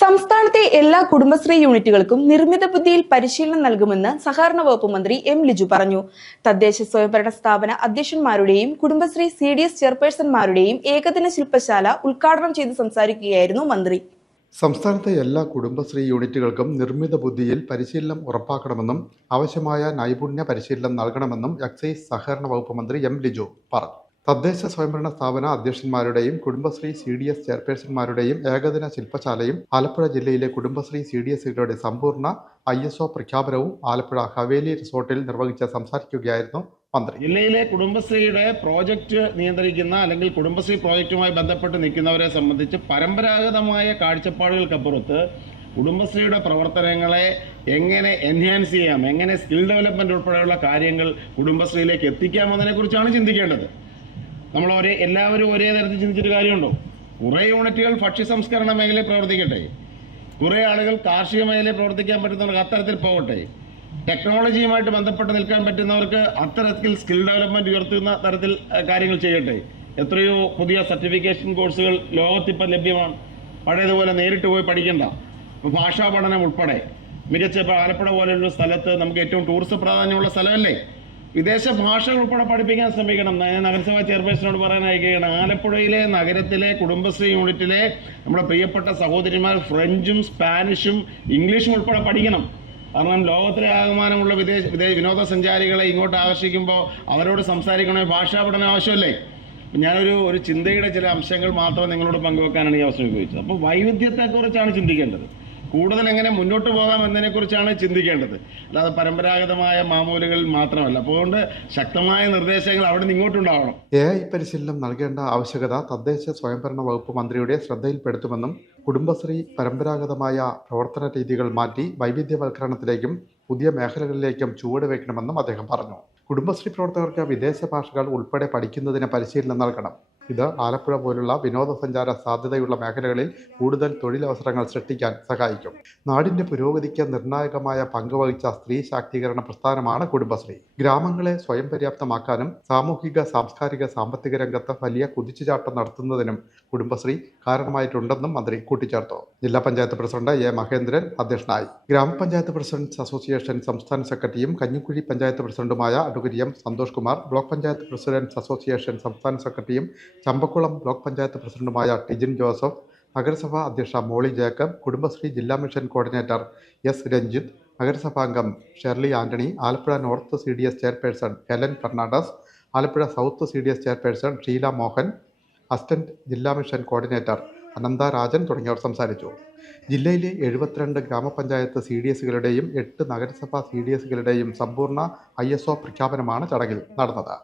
സംസ്ഥാനത്തെ എല്ലാ കുടുംബശ്രീ യൂണിറ്റുകൾക്കും നിർമ്മിത ബുദ്ധിയിൽ പരിശീലനം നൽകുമെന്ന് സഹകരണ വകുപ്പ് മന്ത്രി എം ലിജു പറഞ്ഞു. തദ്ദേശ സ്വയംഭരണ സ്ഥാപന അധ്യക്ഷന്മാരുടെയും കുടുംബശ്രീ CDS ചെയർപേഴ്സൺമാരുടെയും ഏകദിന ശില്പശാല ഉദ്ഘാടനം ചെയ്ത് സംസാരിക്കുകയായിരുന്നു മന്ത്രി. സംസ്ഥാനത്തെ എല്ലാ കുടുംബശ്രീ യൂണിറ്റുകൾക്കും നിർമ്മിത ബുദ്ധിയിൽ പരിശീലനം ഉറപ്പാക്കണമെന്നും ആവശ്യമായ നൈപുണ്യ പരിശീലനം നൽകണമെന്നും എക്സൈസ് സഹകരണ വകുപ്പ് മന്ത്രി എം ലിജു പറഞ്ഞു. തദ്ദേശ സ്വയംഭരണ സ്ഥാപന അധ്യക്ഷന്മാരുടെയും കുടുംബശ്രീ CDS ചെയർപേഴ്സൺമാരുടെയും ഏകദിന ശില്പശാലയും ആലപ്പുഴ ജില്ലയിലെ കുടുംബശ്രീ CDSകളുടെ സമ്പൂർണ്ണ ISO പ്രഖ്യാപനവും ആലപ്പുഴ ഹവേലി റിസോർട്ടിൽ നിർവഹിച്ച് സംസാരിക്കുകയായിരുന്നു മന്ത്രി. ജില്ലയിലെ കുടുംബശ്രീയുടെ പ്രോജക്റ്റ് നിയന്ത്രിക്കുന്ന അല്ലെങ്കിൽ കുടുംബശ്രീ പ്രോജക്റ്റുമായി ബന്ധപ്പെട്ട് നിൽക്കുന്നവരെ സംബന്ധിച്ച് പരമ്പരാഗതമായ കാഴ്ചപ്പാടുകൾക്കപ്പുറത്ത് കുടുംബശ്രീയുടെ പ്രവർത്തനങ്ങളെ എങ്ങനെ എൻഹാൻസ് ചെയ്യാം, എങ്ങനെ സ്കിൽ ഡെവലപ്മെന്റ് ഉൾപ്പെടെയുള്ള കാര്യങ്ങൾ കുടുംബശ്രീയിലേക്ക് എത്തിക്കാമെന്നതിനെക്കുറിച്ചാണ് ചിന്തിക്കേണ്ടത്. നമ്മൾ എല്ലാവരും ഒരേ തരത്തിൽ ചിന്തിച്ചിട്ട് കാര്യമുണ്ടോ? കുറേ യൂണിറ്റുകൾ ഭക്ഷ്യ സംസ്കരണ മേഖലയിൽ പ്രവർത്തിക്കട്ടെ, കുറേ ആളുകൾ കാർഷിക മേഖലയിൽ പ്രവർത്തിക്കാൻ പറ്റുന്നവർക്ക് അത്തരത്തിൽ പോകട്ടെ, ടെക്നോളജിയുമായിട്ട് ബന്ധപ്പെട്ട് നിൽക്കാൻ പറ്റുന്നവർക്ക് അത്തരത്തിൽ സ്കിൽ ഡെവലപ്മെന്റ് ഉയർത്തുന്ന തരത്തിൽ കാര്യങ്ങൾ ചെയ്യട്ടെ. എത്രയോ പുതിയ സർട്ടിഫിക്കേഷൻ കോഴ്സുകൾ ലോകത്തിപ്പം ലഭ്യമാണ്. പഴയതുപോലെ നേരിട്ട് പോയി പഠിക്കേണ്ട. ഇപ്പോൾ ഭാഷാ പഠനം ഉൾപ്പെടെ മികച്ച ഇപ്പോൾ ആലപ്പുഴ പോലെയുള്ള സ്ഥലത്ത് നമുക്ക് ഏറ്റവും ടൂറിസം പ്രാധാന്യമുള്ള സ്ഥലമല്ലേ, വിദേശ ഭാഷകൾ ഉൾപ്പെടെ പഠിപ്പിക്കാൻ ശ്രമിക്കണം. ഞാൻ നഗരസഭാ ചെയർപേഴ്സണോട് പറയാനായിരിക്കുകയാണ്, ആലപ്പുഴയിലെ നഗരത്തിലെ കുടുംബശ്രീ യൂണിറ്റിലെ നമ്മുടെ പ്രിയപ്പെട്ട സഹോദരിമാർ ഫ്രഞ്ചും സ്പാനിഷും ഇംഗ്ലീഷും ഉൾപ്പെടെ പഠിക്കണം. കാരണം ലോകത്തിലെ ആകമാനമുള്ള വിനോദസഞ്ചാരികളെ ഇങ്ങോട്ട് ആകർഷിക്കുമ്പോൾ അവരോട് സംസാരിക്കണമെങ്കിൽ ഭാഷാ പഠനം ആവശ്യമല്ലേ. ഞാനൊരു ചിന്തയുടെ ചില അംശങ്ങൾ മാത്രം നിങ്ങളോട് പങ്കുവെക്കാനാണ് ഈ അവസരം ഉപയോഗിച്ചത്. അപ്പോൾ വൈവിധ്യത്തെക്കുറിച്ചാണ് ചിന്തിക്കേണ്ടത്, കൂടുതൽ എങ്ങനെ മുന്നോട്ട് പോകാം എന്നതിനെക്കുറിച്ചാണ് ചിന്തിക്കേണ്ടത്, അല്ലാതെ പരമ്പരാഗതമായ മാമൂലുകൾ മാത്രമല്ല. അതുകൊണ്ട് ശക്തമായ നിർദ്ദേശങ്ങൾ അവിടെ നിന്ന് ഇങ്ങോട്ടുണ്ടാവണം. AI പരിശീലനം നൽകേണ്ട ആവശ്യകത തദ്ദേശ സ്വയംഭരണ വകുപ്പ് മന്ത്രിയുടെ ശ്രദ്ധയിൽപ്പെടുത്തുമെന്നും കുടുംബശ്രീ പരമ്പരാഗതമായ പ്രവർത്തന രീതികൾ മാറ്റി വൈവിധ്യവൽക്കരണത്തിലേക്കും പുതിയ മേഖലകളിലേക്കും ചുവടുവെക്കണമെന്നും അദ്ദേഹം പറഞ്ഞു. കുടുംബശ്രീ പ്രവർത്തകർക്ക് വിദേശ ഭാഷകൾ ഉൾപ്പെടെ പഠിക്കുന്നതിന് പരിശീലനം നൽകണം. ഇത് ആലപ്പുഴ പോലുള്ള വിനോദസഞ്ചാര സാധ്യതയുള്ള മേഖലകളിൽ കൂടുതൽ തൊഴിലവസരങ്ങൾ സൃഷ്ടിക്കാൻ സഹായിക്കും. നാടിൻ്റെ പുരോഗതിക്ക് നിർണായകമായ പങ്കുവഹിച്ച സ്ത്രീ ശാക്തീകരണ പ്രസ്ഥാനമാണ് കുടുംബശ്രീ. ഗ്രാമങ്ങളെ സ്വയം പര്യാപ്തമാക്കാനും സാമൂഹിക, സാംസ്കാരിക, സാമ്പത്തിക രംഗത്ത് വലിയ കുതിച്ചുചാട്ടം നടത്തുന്നതിനും കുടുംബശ്രീ കാരണമായിട്ടുണ്ടെന്നും മന്ത്രി കൂട്ടിച്ചേർത്തു. ജില്ലാ പഞ്ചായത്ത് പ്രസിഡന്റ് A മഹേന്ദ്രൻ അധ്യക്ഷനായി. ഗ്രാമപഞ്ചായത്ത് പ്രസിഡന്റ് അസോസിയേഷൻ സംസ്ഥാന സെക്രട്ടറിയും കഞ്ഞിക്കുഴി പഞ്ചായത്ത് പ്രസിഡന്റുമായ advocate M Santhosh Kumar, block panchayat president association സംസ്ഥാന സെക്രട്ടറിയും ചമ്പക്കുളം ബ്ലോക്ക് പഞ്ചായത്ത് പ്രസിഡന്റുമായ ടിജിൻ ജോസഫ്, നഗരസഭാ അധ്യക്ഷ മോളി ജേക്കബ്, കുടുംബശ്രീ ജില്ലാ മിഷൻ കോർഡിനേറ്റർ S രഞ്ജിത്ത്, നഗരസഭാംഗം Sherly Antony, Alappuzha north CDS chairperson Helen Fernandez, Alappuzha south CDS chairperson Sheela Mohan, assistant ജില്ലാ മിഷൻ കോർഡിനേറ്റർ അനന്ത രാജൻ തുടങ്ങിയവർ സംസാരിച്ചു. ജില്ലയിലെ 72 ഗ്രാമപഞ്ചായത്ത് CDSകളുടെയും 8 നഗരസഭാ CDSകളുടെയും സമ്പൂർണ്ണ ISO പ്രഖ്യാപനമാണ് ചടങ്ങിൽ നടന്നത്.